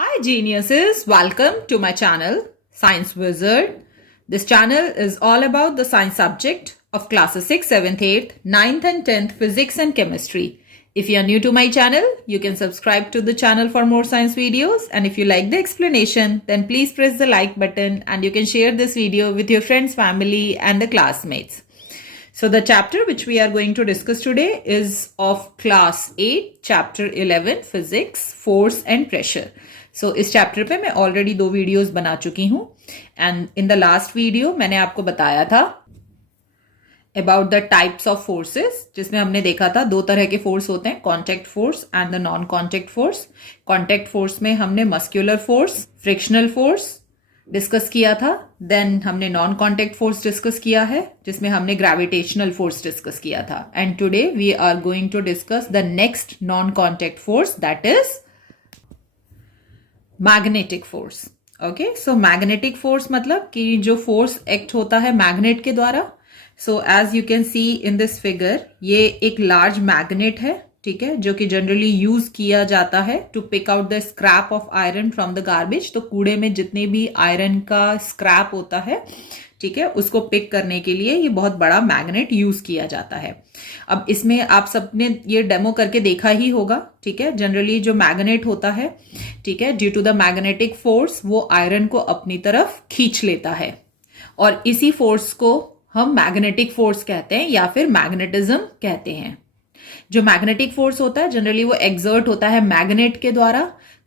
Hi geniuses, welcome to my channel Science Wizard. This channel is all about the science subject of classes 6th, 7th, 8th, 9th and 10th physics and chemistry. If you are new to my channel, you can subscribe to the channel for more science videos, and if you like the explanation, then please press the like button and you can share this video with your friends, family and the classmates. So the chapter which we are going to discuss today is of class 8, chapter 11, physics, force and pressure. So इस chapter पे मैं already 2 videos बना चुकी हूँ and in the last video मैंने आपको बताया था about the types of forces, जिसमें हमने देखा था 2 तरह के फोर्स होते हैं, contact force and the non contact force. Contact force में हमने muscular force, frictional force discuss किया था. देन हमने नॉन कॉन्टैक्ट फोर्स डिस्कस किया है जिसमें हमने ग्रेविटेशनल फोर्स डिस्कस किया था. And today we are going to discuss the next non contact force, that is magnetic force. Okay, so magnetic force मतलब कि जो फोर्स एक्ट होता है मैग्नेट के द्वारा. So as you can see in this figure, ये एक large magnet है, ठीक है, जो कि जनरली यूज किया जाता है to pick out the scrap of iron from the garbage. तो कूड़े में जितने भी आयरन का स्क्रैप होता है, ठीक है, उसको पिक करने के लिए ये बहुत बड़ा मैग्नेट यूज किया जाता है. अब इसमें आप सबने ये डेमो करके देखा ही होगा, ठीक है. जनरली जो मैग्नेट होता है, ठीक है, due to the magnetic force वो आयरन को अपनी तरफ खींच लेता है और इसी फोर्स को हम मैग्नेटिक फोर्स कहते हैं या फिर मैग्नेटिज्म कहते हैं. जो मैग्नेटिक फोर्स होता है जनरली वो एक्सर्ट होता है मैग्नेट के द्वारा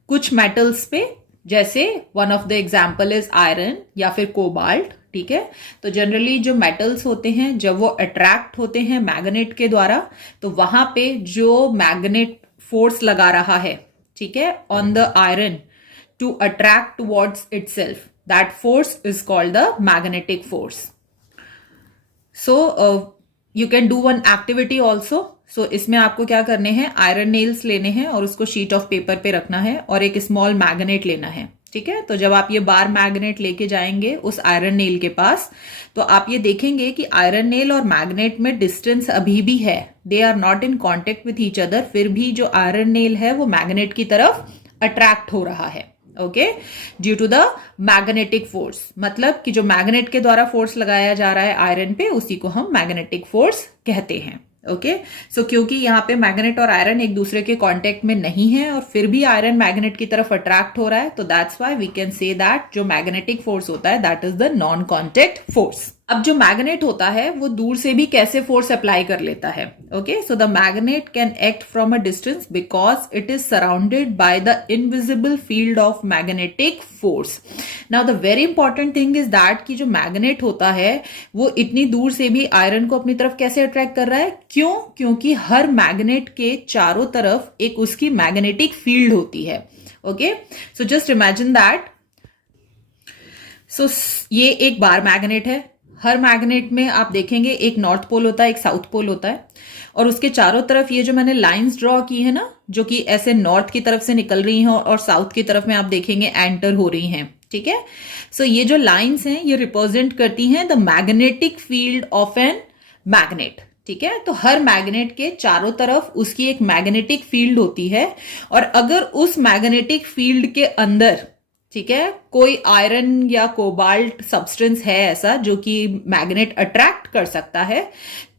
कुछ मेटल्स पे, जैसे one of the example is iron या फिर कोबाल्ट, ठीक है. तो जनरली जो मेटल्स होते हैं जब वो अट्रैक्ट होते हैं मैग्नेट के द्वारा, तो वहां पे जो मैग्नेट फोर्स लगा रहा है, ठीक है, on the iron to attract towards itself, that force is called the magnetic force. So you can do one activity also. So इसमें आपको क्या करने हैं, आयरन नेल्स लेने हैं और उसको शीट ऑफ पेपर पे रखना है और एक स्मॉल मैग्नेट लेना है, ठीक है. तो जब आप ये बार मैग्नेट लेके जाएंगे उस आयरन नेल के पास, तो आप ये देखेंगे कि आयरन नेल और मैग्नेट में डिस्टेंस अभी भी है, they are not in contact with each other. फिर भी जो आयरन नेल है वो मैग्नेट की तरफ अट्रैक्ट हो रहा है, okay, due to the magnetic force. मतलब कि जो मैग्नेट के द्वारा फोर्स लगाया जा रहा है आयरन पे, उसी को हम मैग्नेटिक फोर्स कहते हैं. ओके, सो क्योंकि यहाँ पे मैग्नेट और आयरन एक दूसरे के कांटेक्ट में नहीं है और फिर भी आयरन मैग्नेट की तरफ अट्रैक्ट हो रहा है, तो that's why we can say that जो मैग्नेटिक फोर्स होता है that is the non contact force. अब जो मैग्नेट होता है वो दूर से भी कैसे फोर्स अप्लाई कर लेता है. Okay, so the magnet can act from a distance because it is surrounded by the invisible field of magnetic force. Now the very important thing is that कि जो मैग्नेट होता है वो इतनी दूर से भी आयरन को अपनी तरफ कैसे अट्रैक्ट कर रहा है. क्यों? क्योंकि हर मैग्नेट के चारों तरफ एक उसकी मैग्नेटिक फील्ड होती है. Okay, so just imagine that. So ये एक बार मैग्नेट है. हर मैग्नेट में आप देखेंगे एक नॉर्थ पोल होता है, एक साउथ पोल होता है, और उसके चारों तरफ ये जो मैंने लाइंस ड्रॉ की है ना, जो कि ऐसे नॉर्थ की तरफ से निकल रही हैं और साउथ की तरफ में आप देखेंगे एंटर हो रही हैं, ठीक है. सो ये जो लाइंस हैं ये रिप्रेजेंट करती हैं the magnetic field of an magnet, ठीक है. तो हर मैग्नेट के चारों तरफ उसकी एक मैग्नेटिक फील्ड होती है और अगर उस मैग्नेटिक फील्ड के अंदर, ठीक है, कोई आयरन या कोबाल्ट सब्सटेंस है ऐसा जो कि मैग्नेट अट्रैक्ट कर सकता है,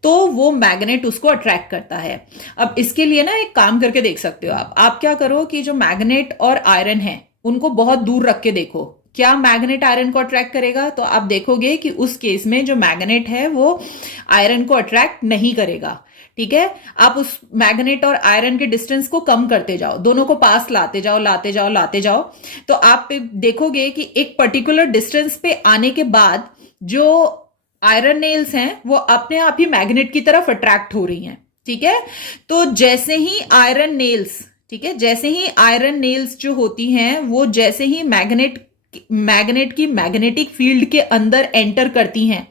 तो वो मैग्नेट उसको अट्रैक्ट करता है. अब इसके लिए ना एक काम करके देख सकते हो आप क्या करो कि जो मैग्नेट और आयरन है उनको बहुत दूर रख के देखो, क्या मैग्नेट आयरन को अट्रैक्ट करेगा. तो आप देखोगे कि उस केस में जो मैग्नेट है वो आयरन को अट्रैक्ट नहीं करेगा, ठीक है. आप उस मैग्नेट और आयरन के डिस्टेंस को कम करते जाओ, दोनों को पास लाते जाओ लाते जाओ लाते जाओ, तो आप देखोगे कि एक पर्टिकुलर डिस्टेंस पे आने के बाद जो आयरन नेल्स हैं वो अपने आप ही मैग्नेट की तरफ अट्रैक्ट हो रही हैं, ठीक है. तो जैसे ही आयरन नेल्स, ठीक है, जैसे ही आयरन नेल्स जो होती हैं वो जैसे ही मैग्नेट की मैग्नेटिक फील्ड के अंदर एंटर करती हैं,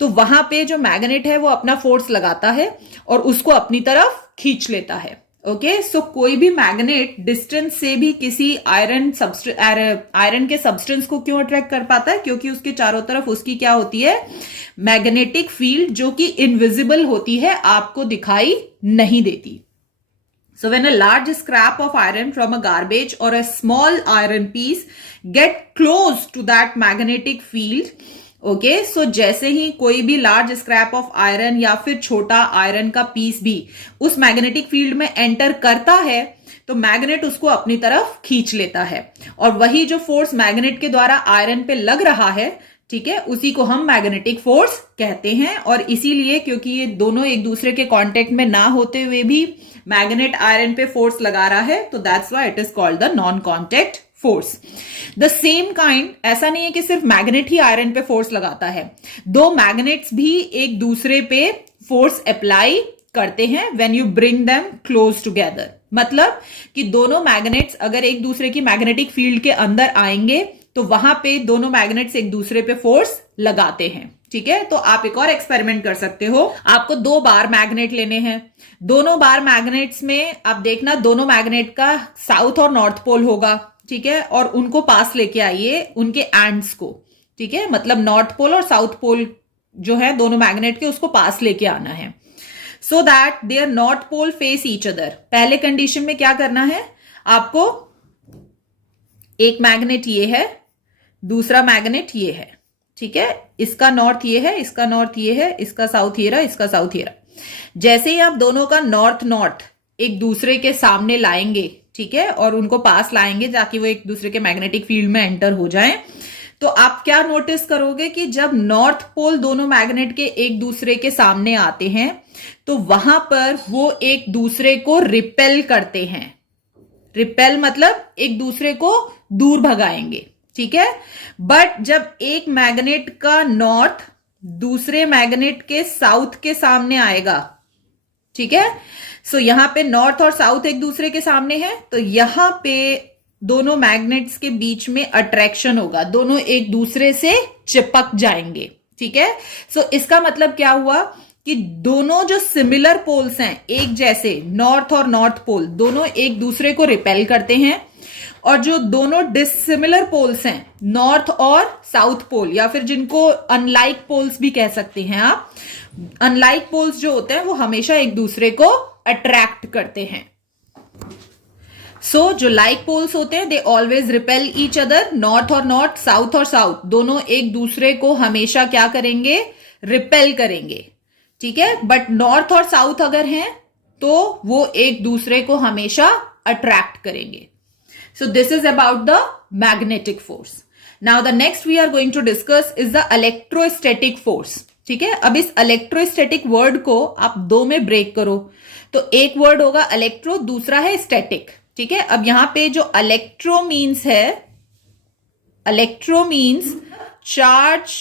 तो वहां पे जो मैग्नेट है वो अपना फोर्स लगाता है और उसको अपनी तरफ खींच लेता है. ओके, सो कोई भी मैग्नेट डिस्टेंस से भी किसी आयरन के सब्सटेंस को क्यों अट्रैक्ट कर पाता है, क्योंकि उसके चारों तरफ उसकी क्या होती है, मैग्नेटिक फील्ड, जो कि इनविजिबल होती है, आपको दिखाई नहीं देती. So when a large scrap of iron from a garbage or a small iron piece get close to that magnetic field, okay so जैसे ही कोई भी लार्ज स्क्रैप ऑफ आयरन या फिर छोटा आयरन का पीस भी उस मैग्नेटिक फील्ड में एंटर करता है तो मैग्नेट उसको अपनी तरफ खींच लेता है, और वही जो फोर्स मैग्नेट के द्वारा आयरन पे लग रहा है, ठीक है, उसी को हम मैग्नेटिक फोर्स कहते हैं। और इसीलिए क्योंकि ये दोनों एक दूसरे के कांटेक्ट में ना होते हुए भी मैग्नेट आयरन पे फोर्स लगा रहा है, तो that's why it is called the non contact force. The same kind, ऐसा नहीं है कि सिर्फ मैग्नेट ही आयरन पे फोर्स लगाता है, दो मैग्नेट्स भी एक दूसरे पे फोर्स अप्लाई करते हैं when you bring them close together. मतलब कि दोनों मैग्नेट्स अगर एक दूसरे की मैग्नेटिक फील्ड के अंदर आएंगे तो वहां पे दोनों मैग्नेट्स एक दूसरे पे फोर्स लगाते हैं, ठीक है। तो आप एक और एक्सपेरिमेंट कर सकते हो, आपको 2 बार मैग्नेट लेने हैं, दोनों बार मैग्नेट्स में आप देखना दोनों मैग्नेट का साउथ और नॉर्थ पोल होगा, ठीक है, और उनको पास लेके आइए उनके एंड्स को, ठीक है, मतलब नॉर्थ पोल और साउथ पोल जो है दोनों मैग्नेट के उसको पास लेके आना है, so that their north pole face each other. पहले कंडीशन में क्या करना है, आपको एक मैग्नेट ये है, दूसरा मैग्नेट ये है, ठीक है, इसका नॉर्थ ये है, इसका नॉर्थ ये है, इसका साउथ ये रहा, इसका साउथ ये रहा। जैसे ही आप दोनों का नॉर्थ नॉर्थ एक दूसरे के सामने लाएंगे, ठीक है, और उनको पास लाएंगे ताकि वो एक दूसरे के मैग्नेटिक फील्ड में एंटर हो जाएं, तो आप क्या नोटिस करोगे कि जब नॉर्थ पोल दोनों मैग्नेट के एक दूसरे के सामने आते हैं तो वहां पर वो एक दूसरे को रिपेल करते हैं। रिपेल मतलब एक दूसरे को दूर भगाएंगे, ठीक है। बट जब एक मैग्नेट का नॉर्थ दूसरे मैग्नेट के साउथ के सामने आएगा, ठीक है, सो यहां पे नॉर्थ और साउथ एक दूसरे के सामने है, तो यहां पे दोनों मैग्नेट्स के बीच में अट्रैक्शन होगा, दोनों एक दूसरे से चिपक जाएंगे, ठीक है। सो इसका मतलब क्या हुआ कि दोनों जो सिमिलर पोल्स हैं, एक जैसे नॉर्थ और नॉर्थ पोल, दोनों एक दूसरे को रिपेल करते हैं, और जो दोनों डिसिमिलर पोल्स हैं, नॉर्थ और साउथ पोल, या फिर जिनको अनलाइक पोल्स भी कह सकते हैं आप, अनलाइक पोल्स जो होते हैं वो हमेशा एक दूसरे को अट्रैक्ट करते हैं। सो जो लाइक पोल्स होते हैं they always repel each other, north और नॉर्थ, साउथ और साउथ, दोनों एक दूसरे को हमेशा क्या करेंगे, रिपेल करेंगे, ठीक है। बट नॉर्थ और साउथ अगर हैं तो वो एक दूसरे को हमेशा अट्रैक्ट करेंगे। So this is about the magnetic force. Now the next we are going to discuss is the electrostatic force. ठीक है, अब इस electrostatic वर्ड को आप 2 में ब्रेक करो, तो एक वर्ड होगा इलेक्ट्रो, दूसरा है स्टैटिक, ठीक है। अब यहां पे जो इलेक्ट्रो मीन्स है, electro means charge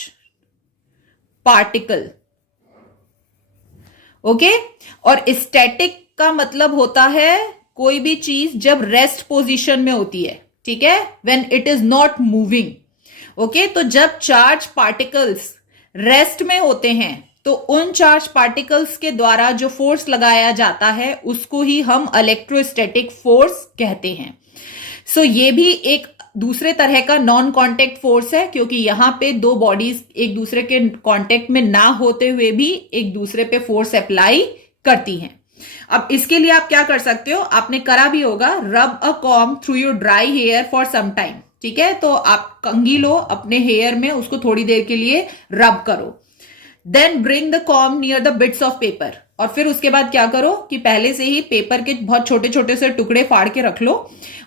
particle, okay, और स्टैटिक का मतलब होता है कोई भी चीज जब रेस्ट पोजीशन में होती है, ठीक है, when it is not moving, okay. तो जब चार्ज पार्टिकल्स रेस्ट में होते हैं तो उन चार्ज पार्टिकल्स के द्वारा जो फोर्स लगाया जाता है उसको ही हम इलेक्ट्रोस्टैटिक फोर्स कहते हैं। सो ये भी एक दूसरे तरह का नॉन कांटेक्ट फोर्स है, क्योंकि यहां पे 2 बॉडीज एक दूसरे के कांटेक्ट में ना होते हुए भी एक दूसरे पे फोर्स अप्लाई करती हैं। अब इसके लिए आप क्या कर सकते हो, आपने करा भी होगा, rub a comb through your dry hair for some time, ठीक है। तो आप कंघी लो अपने हेयर में, उसको थोड़ी देर के लिए रब करो, then bring the comb near the bits of paper, और फिर उसके बाद क्या करो कि पहले से ही पेपर के बहुत छोटे छोटे से टुकड़े फाड़ के रख लो,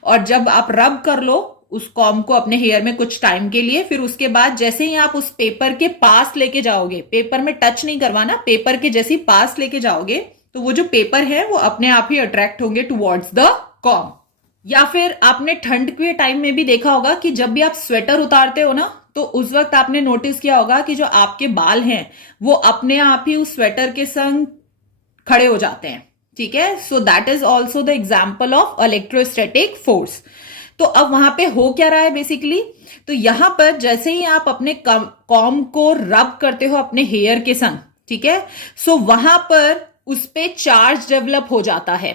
और जब आप रब कर लो उस कॉम्ब को अपने हेयर में कुछ टाइम के लिए, फिर उसके बाद जैसे ही आप उस पेपर के पास लेके जाओगे, पेपर में टच नहीं करवाना, पेपर के जैसे ही पास लेके जाओगे तो वो जो पेपर है वो अपने आप ही अट्रैक्ट होंगे टुवर्ड्स द कॉम्ब। या फिर आपने ठंड के टाइम में भी देखा होगा कि जब भी आप स्वेटर उतारते हो ना, तो उस वक्त आपने नोटिस किया होगा कि जो आपके बाल हैं वो अपने आप ही उस स्वेटर के संग खड़े हो जाते हैं, ठीक है। So that is also the example of electrostatic force. तो अब वहां पे हो क्या रहा है बेसिकली, तो यहां पर जैसे ही आप अपने कॉम्ब को रब करते हो अपने हेयर के संग, ठीक है, सो वहां पर उस पे चार्ज डेवलप हो जाता है,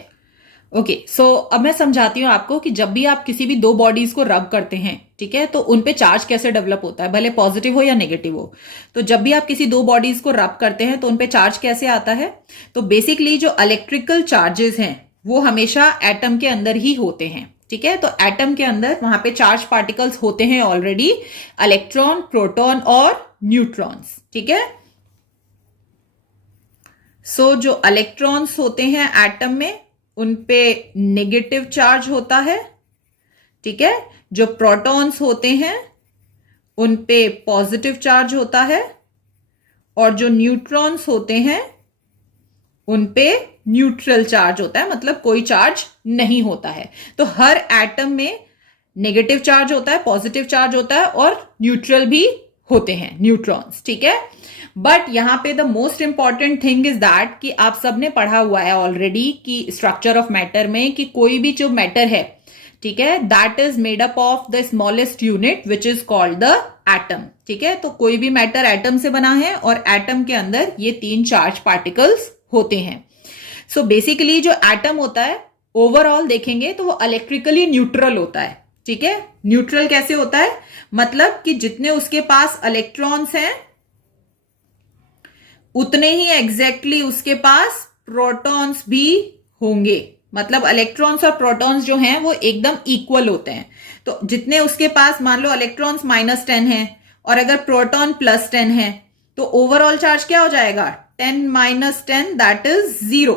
ओके। सो अब मैं समझाती हूं आपको कि जब भी आप किसी भी 2 बॉडीज को रब करते हैं, ठीक है, तो उन पे चार्ज कैसे डेवलप होता है, भले पॉजिटिव हो या नेगेटिव हो। तो जब भी आप किसी 2 बॉडीज को रब करते हैं तो उन पे चार्ज कैसे आता है, तो बेसिकली जो इलेक्ट्रिकल चार्जेस हैं वो हमेशा एटम के अंदर ही होते हैं, ठीक है। तो एटम के अंदर वहां पे चार्ज पार्टिकल्स होते हैं ऑलरेडी, इलेक्ट्रॉन, प्रोटॉन और न्यूट्रॉन्स, ठीक है। सो जो इलेक्ट्रॉन्स होते हैं एटम में उन पे नेगेटिव चार्ज होता है, ठीक है। जो प्रोटॉन्स होते हैं उन पे पॉजिटिव चार्ज होता है, और जो न्यूट्रॉन्स होते हैं उन पे न्यूट्रल चार्ज होता है, मतलब कोई चार्ज नहीं होता है। तो हर एटम में नेगेटिव चार्ज होता है, पॉजिटिव चार्ज होता है और न्यूट्रल भी होते हैं न्यूट्रॉन्स, ठीक है। बट यहां पे the most important thing is that कि आप सबने पढ़ा हुआ है ऑलरेडी कि स्ट्रक्चर ऑफ मैटर में कि कोई भी जो मैटर है, ठीक है, that is made up of the smallest unit which is called the atom, ठीक है। तो कोई भी मैटर एटम से बना है और एटम के अंदर ये 3 चार्ज पार्टिकल्स होते हैं। सो बेसिकली जो एटम होता है ओवरऑल देखेंगे तो वो इलेक्ट्रिकली न्यूट्रल होता है, ठीक है। न्यूट्रल कैसे होता है, मतलब कि जितने उसके पास इलेक्ट्रॉन्स हैं उतने ही एग्जैक्टली उसके पास प्रोटॉन्स भी होंगे, मतलब इलेक्ट्रॉन्स और प्रोटॉन्स जो हैं वो एकदम इक्वल होते हैं। तो जितने उसके पास, मान लो इलेक्ट्रॉन्स -10 है और अगर प्रोटॉन +10 है तो ओवरऑल चार्ज क्या हो जाएगा, 10 - 10 दैट इज 0,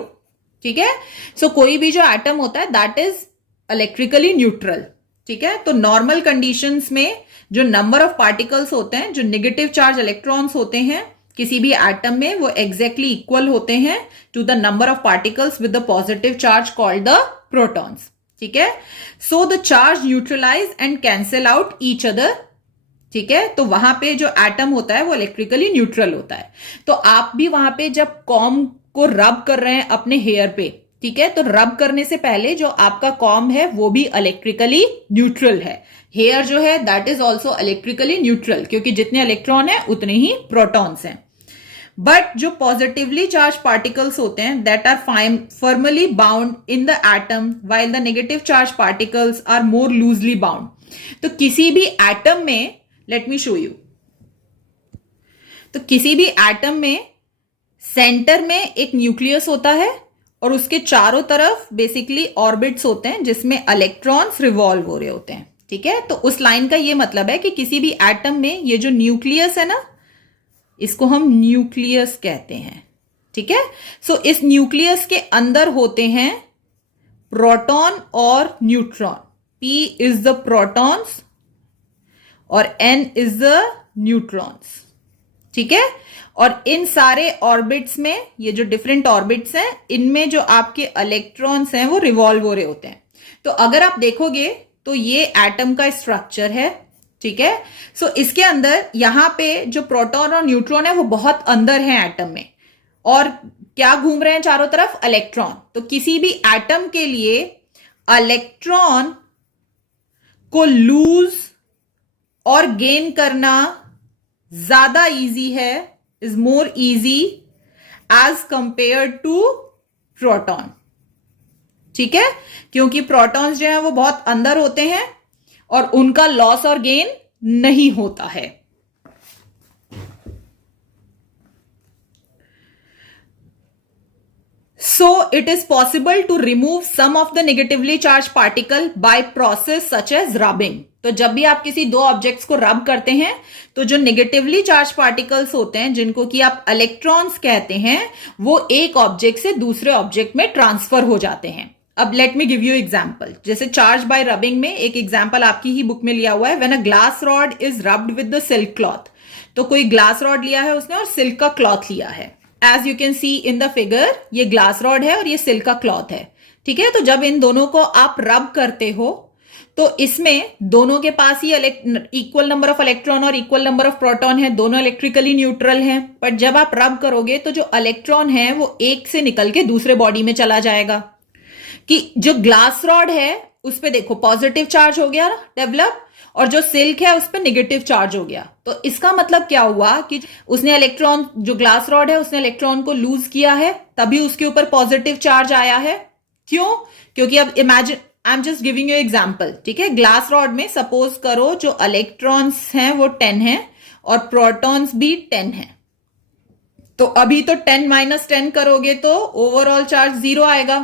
ठीक है। सो कोई भी जो एटम होता है दैट इज इलेक्ट्रिकली न्यूट्रल, ठीक है। तो नॉर्मल कंडीशंस में जो नंबर ऑफ पार्टिकल्स होते हैं, जो नेगेटिव चार्ज इलेक्ट्रॉन्स होते हैं किसी भी एटम में, वो एग्जैक्टली इक्वल होते हैं to the number of particles with the positive charge called the protons, ठीक है। So the charge neutralize and cancel out each other, ठीक है। तो वहां पे जो एटम होता है वो इलेक्ट्रिकली न्यूट्रल होता है। तो आप भी वहां पे जब कॉम को रब कर रहे हैं अपने हेयर पे, ठीक है, तो रब करने से पहले जो आपका कॉम है वो भी इलेक्ट्रिकली न्यूट्रल है। हेयर जो है that is also electrically neutral, क्योंकि जितने इलेक्ट्रॉन है उतने ही प्रोटॉन्स हैं। बट जो पॉजिटिवली चार्ज पार्टिकल्स होते हैं that are firmly bound in the atom while the negative charge particles are more loosely bound. तो किसी भी एटम में, लेट मी शो यू, तो किसी भी एटम में सेंटर में एक न्यूक्लियस होता है और उसके चारों तरफ बेसिकली ऑर्बिट्स होते हैं जिसमें इलेक्ट्रॉन्स रिवॉल्व हो रहे होते हैं, ठीक है। तो उस लाइन का ये मतलब है कि किसी भी एटम में ये जो न्यूक्लियस है ना, इसको हम न्यूक्लियस कहते हैं, ठीक है। सो इस न्यूक्लियस के अंदर होते हैं प्रोटॉन और neutron. P is the protons और N इज द न्यूट्रॉन्स, ठीक है। और इन सारे ऑर्बिट्स में, ये जो डिफरेंट ऑर्बिट्स हैं, इनमें जो आपके इलेक्ट्रॉन्स हैं वो रिवॉल्व हो रहे होते हैं। तो अगर आप देखोगे तो ये एटम का स्ट्रक्चर है, ठीक है। सो इसके अंदर यहां पे जो प्रोटॉन और न्यूट्रॉन है वो बहुत अंदर है एटम में, और क्या घूम रहे हैं चारों तरफ, इलेक्ट्रॉन। तो किसी भी एटम के लिए इलेक्ट्रॉन को लूज और गेन करना ज्यादा इजी है, is more easy as compare to proton, ठीक है। क्योंकि प्रोटॉन्स जो है वो बहुत अंदर होते हैं और उनका लॉस और गेन नहीं होता है। So it is possible to remove some of the negatively charged particle by process such as rubbing. तो जब भी आप किसी दो ऑब्जेक्ट्स को रब करते हैं तो जो नेगेटिवली चार्ज पार्टिकल्स होते हैं, जिनको कि आप इलेक्ट्रॉन्स कहते हैं, वो एक ऑब्जेक्ट से दूसरे ऑब्जेक्ट में ट्रांसफर हो जाते हैं। अब let me give you example. जैसे चार्ज बाय रबिंग में एक एग्जांपल आपकी ही बुक में लिया हुआ है, when a glass rod is rubbed with the silk cloth. तो कोई ग्लास रॉड लिया है उसने और सिल्क का क्लॉथ लिया है। As you can see in the figure, ये ग्लास रॉड है और ये सिल्क का क्लॉथ है, ठीक है। तो जब इन दोनों को आप रब करते हो तो इसमें दोनों के पास ही इक्वल नंबर ऑफ इलेक्ट्रॉन और इक्वल नंबर ऑफ प्रोटॉन है, दोनों इलेक्ट्रिकली न्यूट्रल हैं। बट जब आप रब करोगे तो जो इलेक्ट्रॉन है वो एक से निकल के दूसरे बॉडी में चला जाएगा। कि जो ग्लास रॉड है उस पे देखो पॉजिटिव चार्ज हो गया डेवलप, और जो सिल्क है उस पर नेगेटिव चार्ज हो गया। तो इसका मतलब क्या हुआ कि उसने इलेक्ट्रॉन, जो ग्लास रॉड है उसने इलेक्ट्रॉन को लूज किया है, तभी उसके ऊपर पॉजिटिव चार्ज आया है। क्यों? क्योंकि अब imagine, I am just giving you example, ठीक है। ग्लास रॉड में सपोज करो जो इलेक्ट्रॉन्स हैं वो 10 हैं और प्रोटॉन्स भी 10 हैं। तो अभी तो 10 - 10 करोगे तो ओवरऑल चार्ज 0 आएगा।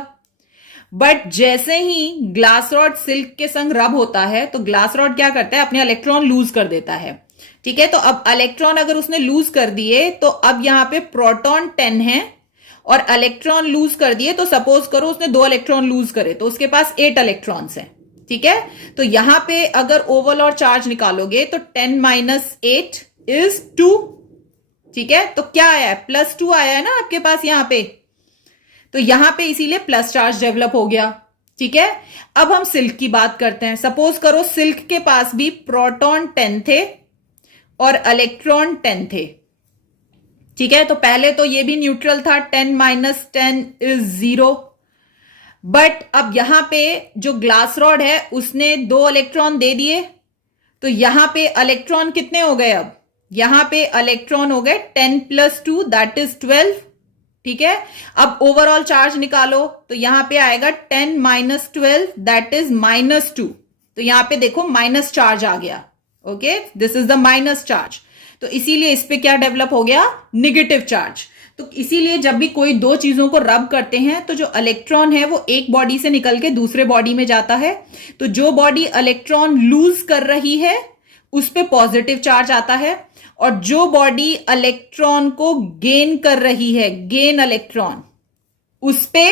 बट जैसे ही ग्लास रॉड सिल्क के संग रब होता है तो ग्लास रॉड क्या करता है, अपने इलेक्ट्रॉन लूज कर देता है। ठीक है, तो अब इलेक्ट्रॉन अगर उसने लूज कर दिए तो अब यहां पे प्रोटॉन 10 है और इलेक्ट्रॉन लूज कर दिए, तो सपोज करो उसने 2 इलेक्ट्रॉन लूज करे तो उसके पास 8 इलेक्ट्रॉन्स हैं। ठीक है, तो यहां पे अगर ओवरऑल चार्ज निकालोगे तो 10 माइनस 8 इज 2। ठीक है, तो क्या आया है, +2 आया है ना आपके पास यहां पे, तो यहां पे इसीलिए प्लस चार्ज डेवलप हो गया। ठीक है, अब हम सिल्क की बात करते हैं। सपोज करो सिल्क के पास भी प्रोटॉन 10 थे और इलेक्ट्रॉन 10 थे। ठीक है, तो पहले तो ये भी न्यूट्रल था, 10 माइनस 10 इज 0। बट अब यहां पे जो ग्लास रॉड है उसने 2 इलेक्ट्रॉन दे दिए, तो यहां पे इलेक्ट्रॉन कितने हो गए, अब यहां पे इलेक्ट्रॉन हो गए 10 + 2 दैट इज 12। ठीक है, अब ओवरऑल चार्ज निकालो तो यहां पे आएगा 10 माइनस 12 दैट इज -2। तो यहां पे देखो माइनस चार्ज आ गया। Okay, this is the minus charge, तो इसीलिए इस पे क्या डेवलप हो गया, निगेटिव चार्ज। तो इसीलिए जब भी कोई दो चीजों को रब करते हैं तो जो इलेक्ट्रॉन है वो एक बॉडी से निकल के दूसरे बॉडी में जाता है, तो जो बॉडी इलेक्ट्रॉन लूज कर रही है उस पे पॉजिटिव चार्ज आता है, और जो बॉडी इलेक्ट्रॉन को गेन कर रही है, गेन इलेक्ट्रॉन, उस पे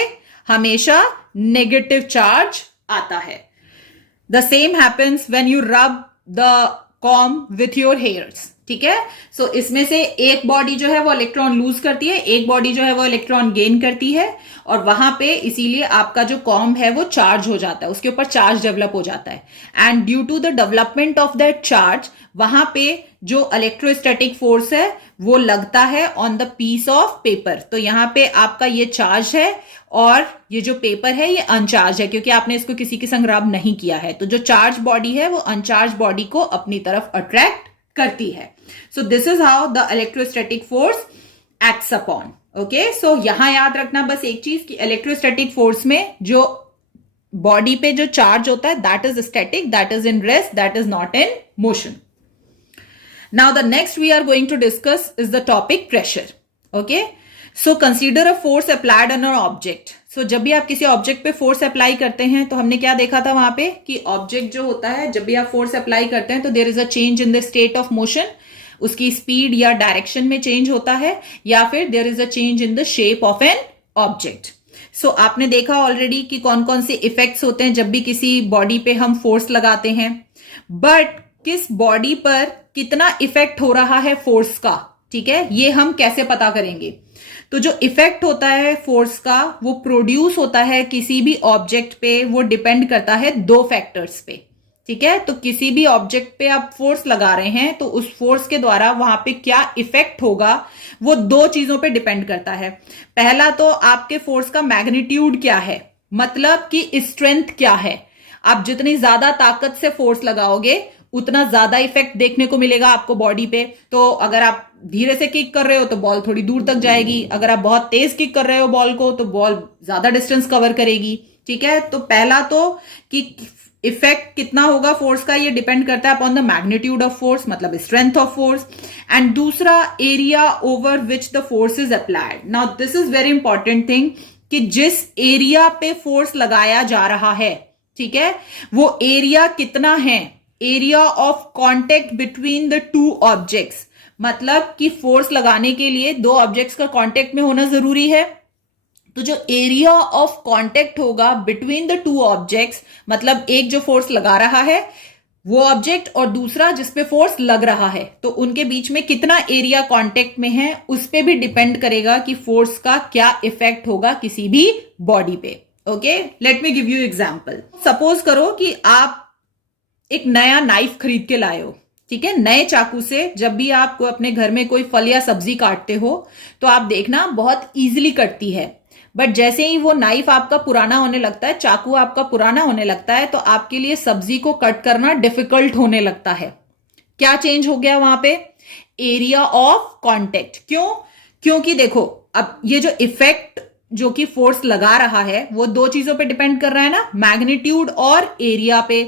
हमेशा नेगेटिव चार्ज आता है। The same happens when you rub the com with your hairs. ठीक है, सो इसमें से एक बॉडी जो है वो इलेक्ट्रॉन लूज करती है, एक बॉडी जो है वो इलेक्ट्रॉन गेन करती है, और वहां पे इसीलिए आपका जो कॉम्ब है वो चार्ज हो जाता है, उसके ऊपर चार्ज डेवलप हो जाता है। And due to the development of that charge वहां पे जो इलेक्ट्रोस्टैटिक फोर्स है वो लगता है on the piece of paper. तो यहां पे आपका ये चार्ज है और ये जो पेपर है ये अनचार्ज है, क्योंकि आपने इसको किसी के संग रब नहीं किया है। तो जो चार्ज बॉडी है वो अनचार्ज बॉडी को अपनी तरफ अट्रैक्ट करती है। So this is how the electrostatic force acts upon. Okay, so यहां याद रखना बस एक चीज कि इलेक्ट्रोस्टैटिक फोर्स में जो बॉडी पे जो चार्ज होता है that is static, that is in rest, that is not in motion. Now the next we are going to discuss is the topic pressure. Okay, so consider a force applied on an object. So जब भी आप किसी object पे force apply करते हैं तो हमने क्या देखा था वहां पे कि ऑब्जेक्ट जो होता है जब भी आप फोर्स अप्लाई करते हैं तो there is a change in the state of motion, उसकी स्पीड या डायरेक्शन में चेंज होता है, या फिर there is a change in the shape of an object. So आपने देखा ऑलरेडी कि कौन कौन से इफेक्ट्स होते हैं जब भी किसी बॉडी पे हम फोर्स लगाते हैं, बट किस बॉडी पर कितना इफेक्ट हो रहा है फोर्स का, ठीक है, ये हम कैसे पता करेंगे। तो जो इफेक्ट होता है फोर्स का वो प्रोड्यूस होता है किसी भी ऑब्जेक्ट पे, वो डिपेंड करता है 2 फैक्टर्स पे। ठीक है, तो किसी भी ऑब्जेक्ट पे आप फोर्स लगा रहे हैं तो उस फोर्स के द्वारा वहां पे क्या इफेक्ट होगा वो 2 चीजों पे डिपेंड करता है। पहला तो आपके फोर्स का मैग्नीट्यूड क्या है, मतलब कि स्ट्रेंथ क्या है। आप जितनी ज्यादा ताकत से फोर्स लगाओगे उतना ज्यादा इफेक्ट देखने को मिलेगा आपको बॉडी पे। तो अगर आप धीरे से किक कर रहे हो तो बॉल थोड़ी दूर तक जाएगी, अगर आप बहुत तेज किक कर रहे हो बॉल को तो बॉल ज्यादा डिस्टेंस कवर करेगी। ठीक है, तो पहला तो कि इफेक्ट कितना होगा फोर्स का ये डिपेंड करता है upon the magnitude of force, मतलब स्ट्रेंथ ऑफ फोर्स। एंड दूसरा area over which the force is applied. Now this is very important thing कि जिस एरिया पे फोर्स लगाया जा रहा है, ठीक है, वो एरिया कितना है, area of contact between the 2 objects, मतलब कि फोर्स लगाने के लिए 2 ऑब्जेक्ट्स का कॉन्टेक्ट में होना जरूरी है। तो जो एरिया ऑफ कॉन्टेक्ट होगा बिटवीन द 2 ऑब्जेक्ट्स, मतलब एक जो फोर्स लगा रहा है वो ऑब्जेक्ट और दूसरा जिसपे फोर्स लग रहा है, तो उनके बीच में कितना एरिया कॉन्टेक्ट में है उस पे भी डिपेंड करेगा कि फोर्स का क्या इफेक्ट होगा किसी भी बॉडी पे। Okay, let me give you example. Suppose करो कि आप एक नया नाइफ खरीद के लाए हो, ठीक है, नए चाकू से जब भी आप अपने घर में कोई फल या सब्जी काटते हो तो आप देखना बहुत इजीली कटती है, बट जैसे ही वो नाइफ आपका पुराना होने लगता है, चाकू आपका पुराना होने लगता है, तो आपके लिए सब्जी को कट करना डिफिकल्ट होने लगता है। क्या चेंज हो गया वहां पे, एरिया ऑफ कॉन्टेक्ट। क्यों, क्योंकि देखो अब ये जो इफेक्ट जो कि फोर्स लगा रहा है वो 2 चीजों पे डिपेंड कर रहा है ना, मैग्नीट्यूड और एरिया पे।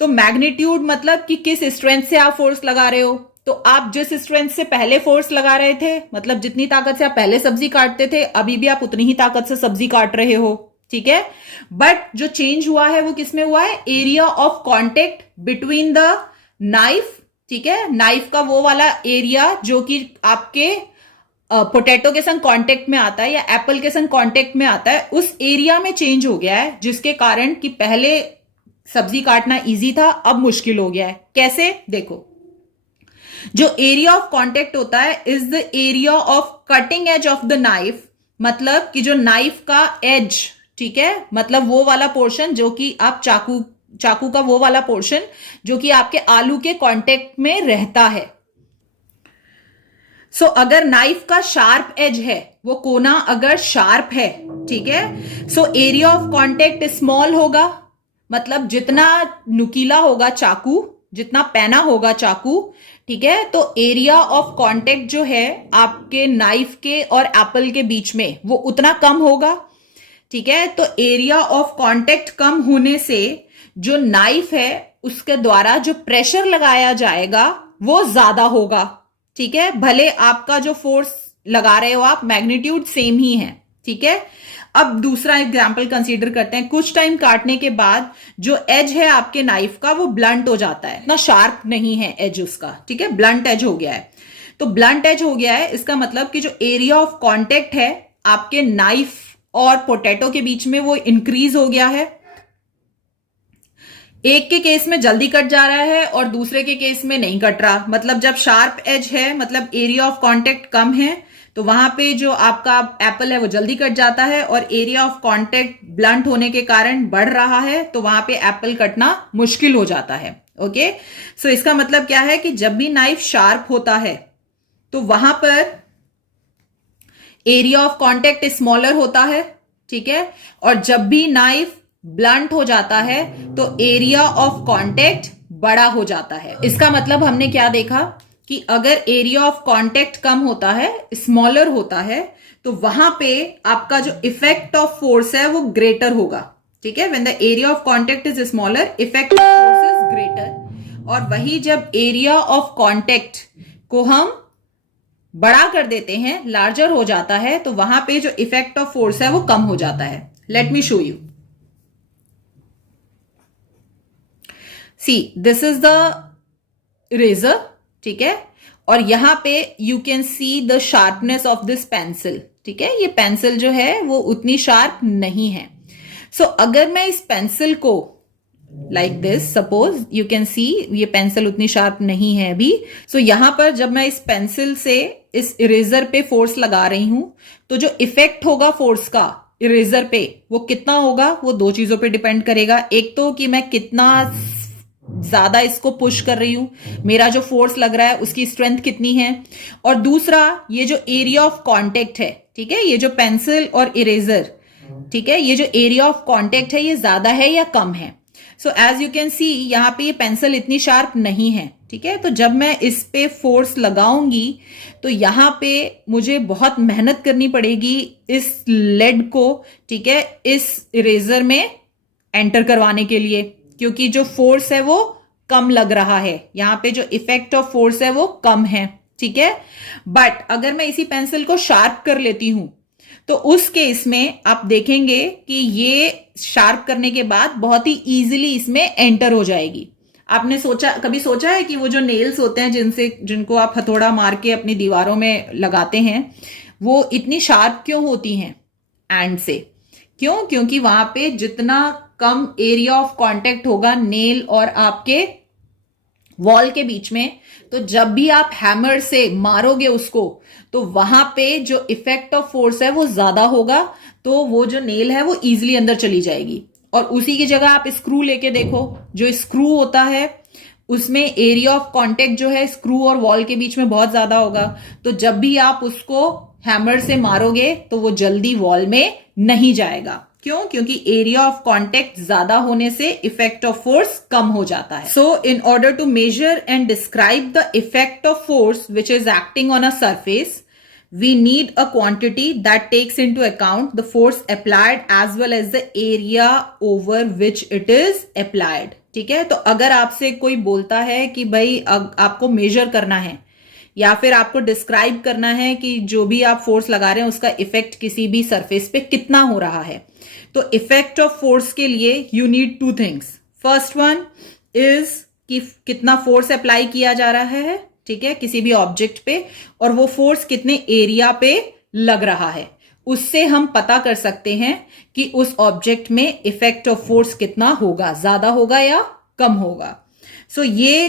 तो मैग्नीट्यूड मतलब कि किस स्ट्रेंथ से आप फोर्स लगा रहे हो, तो आप जिस स्ट्रेंथ से पहले फोर्स लगा रहे थे, मतलब जितनी ताकत से आप पहले सब्जी काटते थे, अभी भी आप उतनी ही ताकत से सब्जी काट रहे हो। ठीक है। बट जो चेंज हुआ है वो किसमें हुआ है, area of contact between the knife, ठीक है, नाइफ का वो वाला एरिया जो कि आपके पोटैटो के संग कांटेक्ट में आता है या एप्पल के संग कांटेक्ट में आता है, उस एरिया में चेंज हो गया है, जिसके कारण कि पहले सब्जी काटना इजी था, अब मुश्किल हो गया है। कैसे, देखो, जो एरिया ऑफ कांटेक्ट होता है is the area of cutting edge of the knife, मतलब कि जो नाइफ का एज, ठीक है, मतलब वो वाला पोर्शन जो कि आप चाकू का वो वाला पोर्शन जो कि आपके आलू के कांटेक्ट में रहता है। सो अगर नाइफ का शार्प एज है, वो कोना अगर शार्प है, ठीक है, so area of contact small होगा, मतलब जितना नुकीला होगा चाकू, जितना पैना होगा चाकू, ठीक है, तो एरिया ऑफ कांटेक्ट जो है आपके नाइफ के और एप्पल के बीच में वो उतना कम होगा, ठीक है। तो एरिया ऑफ कांटेक्ट कम होने से जो नाइफ है उसके द्वारा जो प्रेशर लगाया जाएगा वो ज्यादा होगा, ठीक है, भले आपका जो फोर्स लगा रहे हो आप मैग्नीट्यूड सेम ही है, ठीक है। अब दूसरा एग्जांपल कंसीडर करते हैं। कुछ टाइम काटने के बाद जो एज है आपके नाइफ का वो ब्लंट हो जाता है, इतना शार्प नहीं है एज उसका, ठीक है, ब्लंट एज हो गया है। तो ब्लंट एज हो गया है, इसका मतलब कि जो एरिया ऑफ कांटेक्ट है आपके नाइफ और पोटैटो के बीच में वो इंक्रीज हो गया है। एक के केस में जल्दी कट जा रहा है और दूसरे के केस में नहीं कट रहा, मतलब जब शार्प एज है, मतलब एरिया ऑफ कांटेक्ट कम है, तो वहां पे जो आपका एप्पल है वो जल्दी कट जाता है, और एरिया ऑफ कांटेक्ट ब्लंट होने के कारण बढ़ रहा है, तो वहां पे एप्पल कटना मुश्किल हो जाता है। ओके, सो इसका मतलब क्या है कि जब भी नाइफ शार्प होता है तो वहां पर एरिया ऑफ कांटेक्ट स्मॉलर होता है, ठीक है, और जब भी नाइफ ब्लंट हो जाता है तो एरिया ऑफ कांटेक्ट बड़ा हो जाता है। इसका मतलब हमने क्या देखा कि अगर एरिया ऑफ कांटेक्ट कम होता है, स्मॉलर होता है, तो वहां पे आपका जो इफेक्ट ऑफ फोर्स है वो ग्रेटर होगा, ठीक है। When the area of contact is smaller, effect of force is greater. और वही जब एरिया ऑफ कांटेक्ट को हम बड़ा कर देते हैं, लार्जर हो जाता है, तो वहां पे जो इफेक्ट ऑफ फोर्स है वो कम हो जाता है। Let me show you. See, this is the eraser, ठीक है, और यहां पे you can see the sharpness of this pencil, ठीक है। ये पेंसिल जो है वो उतनी शार्प नहीं है। सो अगर मैं इस पेंसिल को like this, suppose you can सी ये पेंसिल उतनी शार्प नहीं है अभी। सो यहां पर जब मैं इस पेंसिल से इस इरेजर पे फोर्स लगा रही हूं, तो जो इफेक्ट होगा फोर्स का इरेजर पे वो कितना होगा, वो दो चीजों पे डिपेंड करेगा। एक तो कि मैं कितना ज्यादा इसको पुश कर रही हूं, मेरा जो फोर्स लग रहा है उसकी स्ट्रेंथ कितनी है, और दूसरा ये जो एरिया ऑफ कांटेक्ट है, ठीक है, ये जो पेंसिल और इरेजर, ठीक है, ये जो एरिया ऑफ कांटेक्ट है ये ज्यादा है या कम है। So as you can see यहां पे ये पेंसिल इतनी शार्प नहीं है, ठीक है। तो जब मैं इस पे फोर्स लगाऊंगी तो यहां पे मुझे बहुत मेहनत करनी पड़ेगी इस लेड को, ठीक है, इस इरेजर में एंटर करवाने के लिए, क्योंकि जो फोर्स है वो कम लग रहा है, यहां पे जो इफेक्ट ऑफ फोर्स है वो कम है, ठीक है। बट अगर मैं इसी पेंसिल को शार्प कर लेती हूं तो उस केस में आप देखेंगे कि ये शार्प करने के बाद बहुत ही इजीली इसमें एंटर हो जाएगी। आपने कभी सोचा है कि वो जो नेल्स होते हैं जिनको आप हथौड़ा मार के अपनी दीवारों में लगाते हैं, वो इतनी शार्प क्यों होती हैं एंड से? क्यों? क्योंकि वहां पे जितना कम एरिया ऑफ कांटेक्ट होगा नेल और आपके वॉल के बीच में, तो जब भी आप हैमर से मारोगे उसको तो वहां पे जो इफेक्ट ऑफ फोर्स है वो ज्यादा होगा, तो वो जो नेल है वो इजीली अंदर चली जाएगी। और उसी की जगह आप स्क्रू लेके देखो, जो स्क्रू होता है उसमें एरिया ऑफ कांटेक्ट जो है स्क्रू और वॉल के बीच में बहुत ज्यादा होगा, तो जब भी आप उसको हैमर से मारोगे तो वो जल्दी वॉल में नहीं जाएगा। क्यों? क्योंकि एरिया ऑफ कांटेक्ट ज्यादा होने से इफेक्ट ऑफ फोर्स कम हो जाता है। So in order to measure and describe the effect of force which is acting on a surface, we need a quantity that takes into account the force applied as well as the area over which it is applied, ठीक है। तो अगर आपसे कोई बोलता है कि भाई आपको मेजर करना है या फिर आपको डिस्क्राइब करना है कि जो भी आप फोर्स लगा रहे हैं उसका इफेक्ट किसी भी सरफेस पे कितना हो रहा है। तो इफेक्ट ऑफ फोर्स के लिए you need two things. First one is कि कितना फोर्स अप्लाई किया जा रहा है, ठीक है, किसी भी ऑब्जेक्ट पे, और वो फोर्स कितने एरिया पे लग रहा है। उससे हम पता कर सकते हैं कि उस ऑब्जेक्ट में इफेक्ट ऑफ फोर्स कितना होगा, ज्यादा होगा या कम होगा। सो ये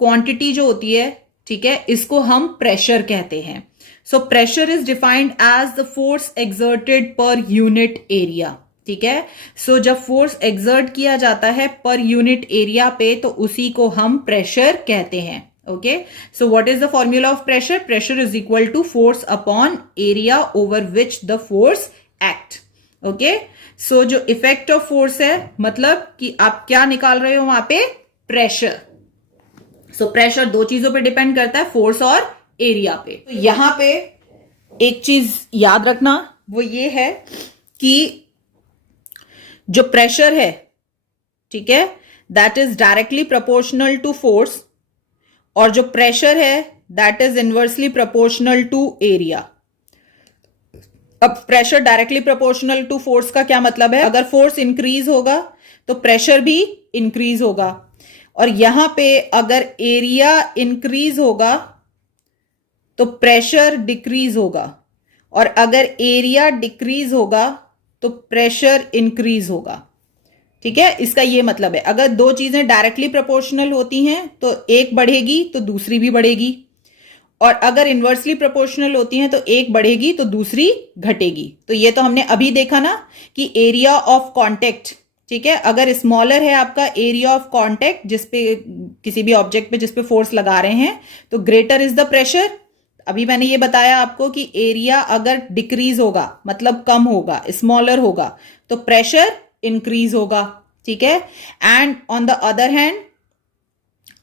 क्वांटिटी जो होती है, ठीक है, इसको हम प्रेशर कहते हैं। So pressure is defined as the force exerted per unit area, ठीक है। सो जब फोर्स एक्सर्ट किया जाता है पर यूनिट एरिया पे तो उसी को हम प्रेशर कहते हैं। Okay, so what is the formula of pressure? Pressure is equal to force upon area over which the force act. Okay, so जो इफेक्ट ऑफ फोर्स है, मतलब कि आप क्या निकाल रहे हो वहां पे? प्रेशर। सो प्रेशर दो चीजों पे डिपेंड करता है, फोर्स और एरिया पे। तो यहां पे एक चीज याद रखना, वो ये है कि जो प्रेशर है, ठीक है, that is directly proportional to force, और जो प्रेशर है that is inversely proportional to area. अब pressure directly proportional to force का क्या मतलब है? अगर फोर्स इंक्रीज होगा तो प्रेशर भी इंक्रीज होगा, और यहां पे अगर एरिया इंक्रीज होगा तो प्रेशर डिक्रीज होगा, और अगर एरिया डिक्रीज होगा तो प्रेशर इंक्रीज होगा। ठीक है, इसका ये मतलब है अगर दो चीजें डायरेक्टली प्रोपोर्शनल होती हैं तो एक बढ़ेगी तो दूसरी भी बढ़ेगी, और अगर इन्वर्सली प्रोपोर्शनल होती हैं तो एक बढ़ेगी तो दूसरी घटेगी। तो ये तो हमने अभी देखा ना कि एरिया ऑफ कांटेक्ट, ठीक है, अगर स्मॉलर है आपका एरिया ऑफ कांटेक्ट जिसपे किसी भी ऑब्जेक्ट पे जिसपे फोर्स लगा रहे हैं, तो ग्रेटर इज द प्रेशर। अभी मैंने ये बताया आपको कि एरिया अगर डिक्रीज होगा मतलब कम होगा, स्मॉलर होगा, तो प्रेशर इंक्रीज होगा। ठीक है, and on the other hand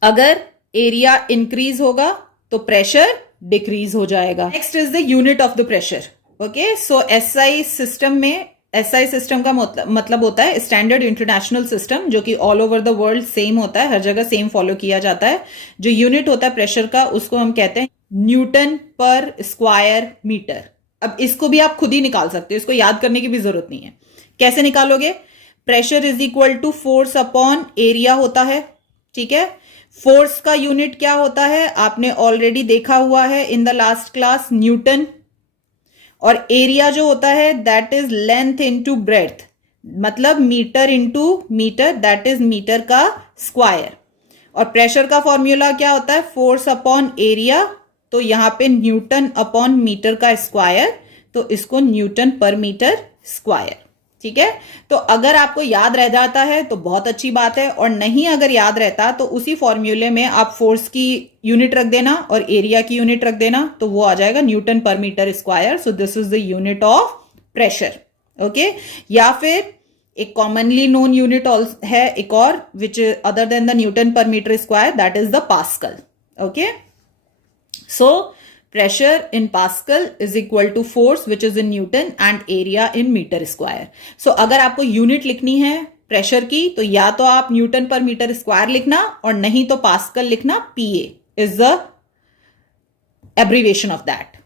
अगर एरिया इंक्रीज होगा तो प्रेशर डिक्रीज हो जाएगा। Next is the unit of the pressure. Okay, so SI system में, एसआई सिस्टम का मतलब होता है स्टैंडर्ड इंटरनेशनल सिस्टम, जो कि all over the world same होता है, हर जगह सेम फॉलो किया जाता है। जो यूनिट होता है प्रेशर का उसको हम कहते हैं न्यूटन पर स्क्वायर मीटर। अब इसको भी आप खुद ही निकाल सकते हो, इसको याद करने की भी जरूरत नहीं है। कैसे निकालोगे? Pressure is equal to force upon area होता है। ठीक है, फोर्स का यूनिट क्या होता है आपने ऑलरेडी देखा हुआ है in the last class, newton. और एरिया जो होता है that is length into breadth, मतलब metre into metre, that is metre का स्क्वायर। और प्रेशर का फॉर्मूला क्या होता है? फोर्स अपॉन एरिया, तो यहां पे न्यूटन अपॉन मीटर का स्क्वायर, तो इसको न्यूटन पर मीटर स्क्वायर। ठीक है, तो अगर आपको याद रह जाता है तो बहुत अच्छी बात है, और नहीं अगर याद रहता तो उसी फॉर्मूले में आप फोर्स की यूनिट रख देना और एरिया की यूनिट रख देना, तो वो आ जाएगा न्यूटन पर metre square. So this is the unit of pressure. Okay, या फिर एक कॉमनली नोन यूनिट है एक और, which other than the newton पर metre square, that is the pascal. Okay, so pressure in Pascal is equal to force which is in Newton and area in meter square. So अगर आपको unit लिखनी है pressure की तो या तो आप न्यूटन पर मीटर स्क्वायर लिखना, और नहीं तो पास्कल लिखना। PA is the abbreviation of that.